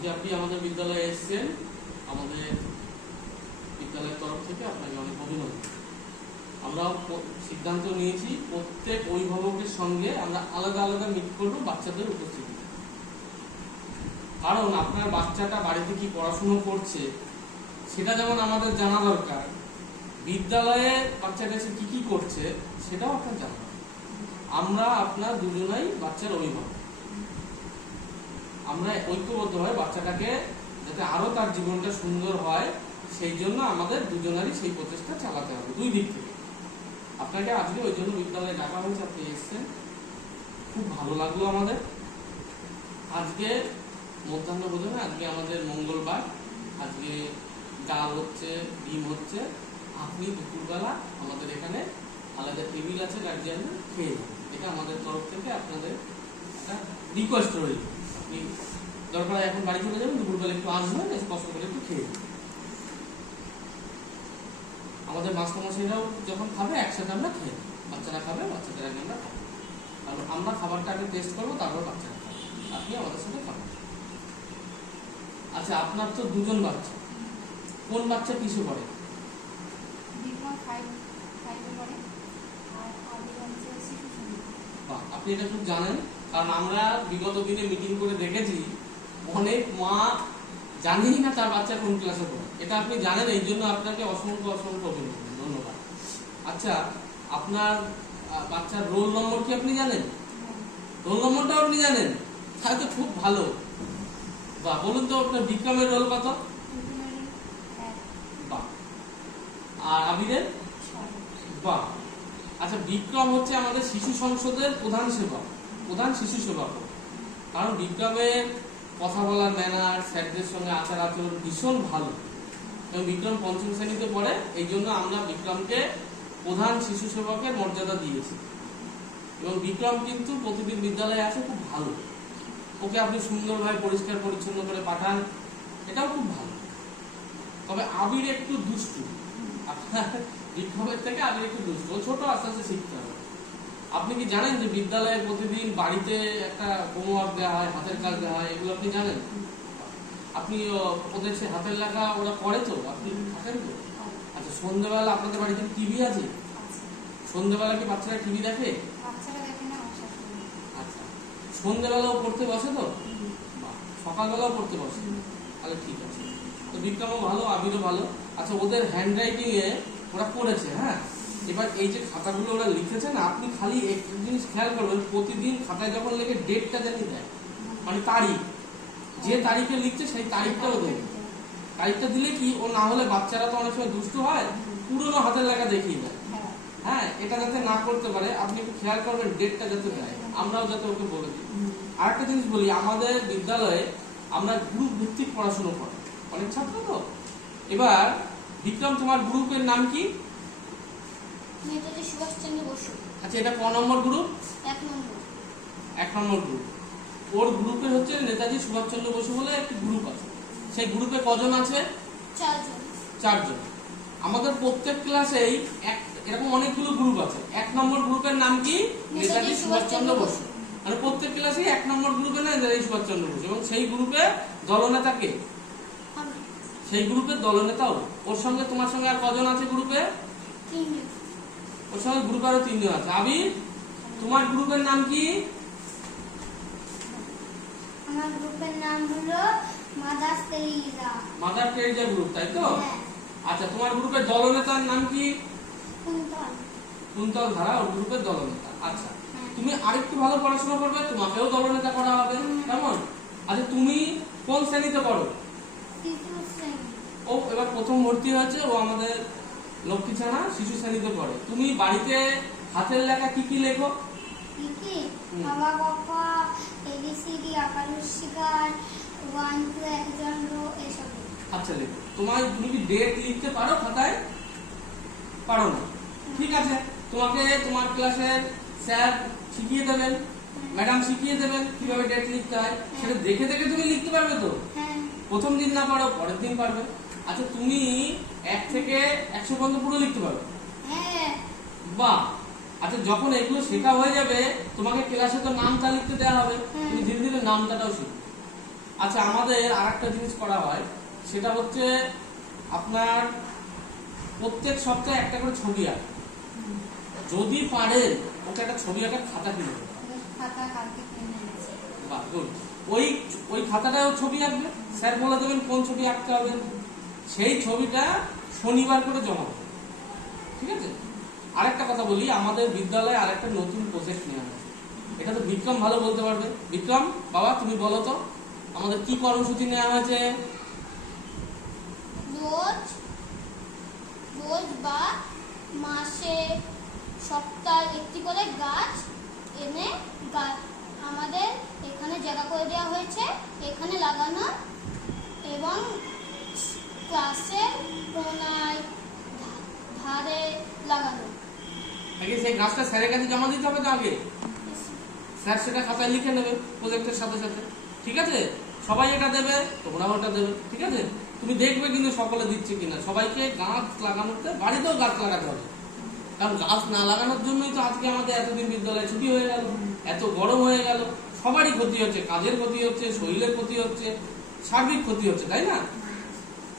আজকে আপনি আমাদের বিদ্যালয়ে এসেছেন, আমাদের বিদ্যালয়ের তরফ থেকে আপনাকে অনেক অভিনন্দন। আমরা সিদ্ধান্ত নিয়েছি প্রত্যেক অভিভাবকের সঙ্গে আমরা আলাদা আলাদা মিট করব বাচ্চাদের উপস্থিতি কারণ আপনার বাচ্চাটা বাড়িতে কি পড়াশুনো করছে, সেটা যেমন আমাদের জানা দরকার, বিদ্যালয়ে বাচ্চাটা এসে কি কি করছে, সেটাও আপনার জানা আমরা আপনার দুজনাই বাচ্চার অভিভাবক। আমরা ঐক্যবদ্ধভাবে বাচ্চাটাকে যাতে আরও তার জীবনটা সুন্দর হয়, সেই জন্য আমাদের দুজনেরই সেই প্রচেষ্টা চালাতে হবে, দুই দিক থেকে। আপনাকে আজকে ওই জন্য বিদ্যালয়ে ডাকা হয়েছে, আপনি এসেছেন। খুব ভালো লাগল আমাদের। আজকে মধ্যাহ্ন ভোজনে, আজকে আমাদের মঙ্গলবার, আজকে ডাল হচ্ছে, ডিম হচ্ছে, আপনি দুপুরবেলা আমাদের এখানে আলাদা টেবিল আছে গার্জিয়ানদের খেয়ে যাবেন এটা আমাদের তরফ থেকে আপনাদের একটা রিকোয়েস্ট রইল। দরকার এখন বাড়ি চলে যাবেন দুপুরবেলা একটু আসবেন কষ্ট করে একটু খেয়ে আমাদের মাস্টারমশাইরাও যখন খাবে একসাথে আমরা খেয়ে বাচ্চারা খাবে বাচ্চাদের আগে আমরা খাব কারণ আমরা খাবারটা আগে টেস্ট করব তারপর বাচ্চারা খাবে। আপনি আমাদের সাথে খাবেন। আচ্ছা আপনার তো দুজন বাচ্চা। কোন বাচ্চা কিসে পড়ে? আপনি এটা খুব জানেন। কারণ আমরা বিগত দিনে মিটিং করে দেখেছি অনেক মা জানেই না তার বাচ্চা কোন ক্লাসে পড়ে। এটা আপনি জানেন এই জন্য আপনাকে অসংখ্য অসংখ্য অভিনন্দন ধন্যবাদ। আচ্ছা আপনার বাচ্চার রোল নম্বর কি আপনি জানেন? রোল নম্বরটাও আপনি জানেন? তাহলে তো খুব ভালো। বা বলুন তো আপনার বিক্রমের রোল কত? আর আবিরের? বাহ। আচ্ছা বিক্রম হচ্ছে আমাদের শিশু সংসদের প্রধান সেবক। প্রধান শিশু সেবক কারণ বিক্রমের কথা বলার ম্যানার, স্যারদের সঙ্গে আচার আচরণ ভীষণ ভালো। এবং বিক্রম পঞ্চম শ্রেণীতে পড়ে, এই জন্য আমরা বিক্রমকে প্রধান শিশু সেবকের মর্যাদা দিয়েছি। এবং বিক্রম কিন্তু প্রতিদিন বিদ্যালয়ে আসে, খুব ভালো। ওকে আপনি সুন্দরভাবে পরিষ্কার পরিচ্ছন্ন করে পাঠান, এটাও খুব ভালো। তবে আবির একটু দুষ্টু। আপনার বিক্রমের থেকে আবির একটু দুষ্টু। ছোট, আস্তে আস্তে শিখতে হবে। আপনি কি জানেন যে বিদ্যালয়ে প্রতিদিন বাড়িতে একটা হোমওয়ার্ক দেওয়া হয় হাতের কাজ দেওয়া হয় এগুলো আপনি জানেন? আপনি ওদের সে হাতের লেখা ওরা করে তো আপনি থাকেন তো? আচ্ছা সন্ধ্যেবেলা আপনাদের বাড়িতে টিভি আছে? সন্ধ্যেবেলা কি বাচ্চারা টিভি দেখে? আচ্ছা সন্ধ্যেবেলাও পড়তে বসে তো? সকালবেলাও পড়তে বসে? তাহলে ঠিক আছে। তো বিক্রমও ভালো আবিরও ভালো। আচ্ছা ওদের হ্যান্ড রাইটিং এ ওরা পড়েছে হ্যাঁ? এবার এই যে খাতাগুলো ওরা লিখেছে না, আপনি খালি একটা জিনিস খেয়াল করবেন, প্রতিদিন খাতায় যখন লেগে ডেটটা জানি দেয় মানে তারিখ, যে তারিখে লিখছে সেই তারিখটাও দেবে তারিখটা দিলে কি, ও না হলে বাচ্চারা তো অনেক সময় দুষ্টু হয়, পুরোনো হাতের লেখা দেখিয়ে দেয়। হ্যাঁ এটা যাতে না করতে পারে, আপনি একটু খেয়াল করবেন ডেটটা যাতে দেয়, আমরাও যাতে ওকে বলে দিই। আরেকটা জিনিস বলি, আমাদের বিদ্যালয়ে আমরা গ্রুপ ভিত্তিক পড়াশোনা করি। অনেক ছাত্র তো? এবার বিক্রম, তোমার গ্রুপের নাম কি? নেতাজি সুভাষচন্দ্র বসু। আচ্ছা এটা ক নম্বর গ্রুপ এক নম্বর। এক নম্বর গ্রুপ ওর গ্রুপে হচ্ছে নেতাজি সুভাষচন্দ্র বসু বলে একটি গ্রুপ আছে। সেই গ্রুপে কজন আছে? চারজন। চারজন। আমাদের প্রত্যেক ক্লাসেই এক এরকম অনেকগুলো গ্রুপ আছে। এক নম্বর গ্রুপের নাম কি? নেতাজি সুভাষচন্দ্র বসু। মানে প্রত্যেক ক্লাসেই এক নম্বর গ্রুপে না নেতাজি সুভাষচন্দ্র বসু। এবং সেই গ্রুপে দলনেতা কে? সেই গ্রুপের দলনেতাও। ওর সঙ্গে তোমার সঙ্গে আর কজন আছে গ্রুপে? তিনজন। ওর সঙ্গে গ্রুপে আরও তিনজন আছে। আবির তোমার গ্রুপের নাম কি? আমার গ্রুপের নাম হলো Mother Teresa Mother Teresa group তাই তো? হ্যাঁ। আচ্ছা তোমার গ্রুপের দলনেতার নাম কি? কুন্তল। কুন্তল ধারা ওর গ্রুপের দলনেতা। আচ্ছা হ্যাঁ। তুমি আরেকটু ভালো পড়াশোনা করবে তোমাকেও দলনেতা করা হবে কেমন? আচ্ছা তুমি কোন শ্রেণীতে পড়ো? ও এবার প্রথম ভর্তি হয়েছে ও আমাদের লক্ষ্মী ছানা শিশু শ্রেণীতে পড়ে। তুমি বাড়িতে হাতের লেখা কি কি লেখো? কি কি? বাবা বাবা এবিসিডি আকার শিকার ওয়ান টু একজন রো এসব আচ্ছা লেখো। তোমার তুমি কি ডেট লিখতে পারো খাতায়? পারো না। ঠিক আছে। তোমাকে তোমার ক্লাসের স্যার শিখিয়ে দেবেন ম্যাডাম শিখিয়ে দেবেন কীভাবে ডেট লিখতে হয়। সেটা দেখে দেখে তুমি লিখতে পারবে তো? হ্যাঁ। প্রথম দিন না পারো পরের দিন পারবে। আচ্ছা তুমি এক থেকে একশো পর্যন্ত পুরো লিখতে পারবে হ্যাঁ। বাহ। আচ্ছা যখন এগুলো শেখা হয়ে যাবে তোমাকে ক্লাসে তো নামটা লিখতে দেওয়া হবে। তুমি ধীরে ধীরে নামটাটাও শিখবে। আচ্ছা আমাদের আর একটা জিনিস করা হয় সেটা হচ্ছে আপনার প্রত্যেক সপ্তাহে একটা করে ছবি আঁক। যদি পারেন ওকে একটা ছবি আঁকার খাতা কিনে ওই ওই খাতাটাও ছবি আঁকবে। স্যার বলে দেবেন কোন ছবি আঁকতে হবে। সেই ছবিটা শনিবার করে জমা ঠিক আছে? আরেকটা কথা বলি, আমাদের বিদ্যালয়ে আরেকটা নতুন প্রজেক্ট নেওয়া হয়েছে। এটা তো বিক্রম ভালো বলতে পারবে। বিক্রম, বাবা, তুমি বলো তো, আমাদের কি কর্মসূচি নেওয়া হয়েছে? রোজ রোজ বা মাসে সপ্তাহে একটি করে গাছ এনে গা- আমাদের এখানে জায়গা করে দেওয়া হয়েছে। এখানে লাগানো এবং ক্লাসের কোনায় ধারে লাগানো। আগে সেই গাছটা স্যারের কাছে জমা দিতে হবে তো আগে? স্যার সেটা খাতায় লিখে নেবে প্রজেক্টের সাথে সাথে। ঠিক আছে? সবাই এটা দেবে তোমরাও এটা দেবে। ঠিক আছে? তুমি দেখবে কিন্তু সকলে দিচ্ছে কিনা। সবাইকে গাছ লাগানোতে, বাড়িতেও গাছ লাগাতে হবে। কারণ গাছ না লাগানোর জন্যই তো আজকে আমাদের এতদিন বিদ্যালয়ে ছুটি হয়ে গেল। এত গরম হয়ে গেল। সবারই ক্ষতি হচ্ছে, কাজের ক্ষতি হচ্ছে, শরীরের ক্ষতি হচ্ছে সার্বিক ক্ষতি হচ্ছে, তাই না?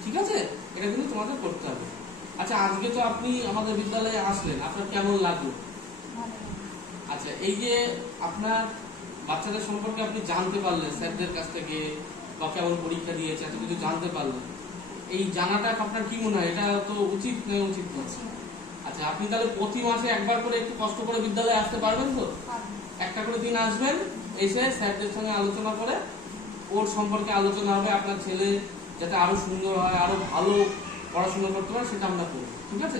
ঠিক আছে? এটা কিন্তু তোমাদের করতে হবে। আচ্ছা আজকে তো আপনি আমাদের বিদ্যালয়ে আসলেন। আপনার কেমন লাগল? আচ্ছা এই যে আপনার বাচ্চাদের সম্পর্কে আপনি জানতে পারলেন স্যারদের কাছ থেকে বা কেমন পরীক্ষা দিয়েছে এত কিছু জানতে পারলেন। এই জানাটা আপনার কি মনে হয়? এটা তো উচিত নয় উচিত নয়? আচ্ছা আপনি তাহলে প্রতি মাসে একবার করে একটু কষ্ট করে বিদ্যালয়ে আসতে পারবেন তো? একটা করে দিন আসবেন এসে স্যারদের সঙ্গে আলোচনা করে ওর সম্পর্কে আলোচনা হবে আপনার ছেলে যাতে আরও সুন্দর হয় আরও ভালো পড়াশোনা করতে পারে সেটা আমরা করব। ঠিক আছে?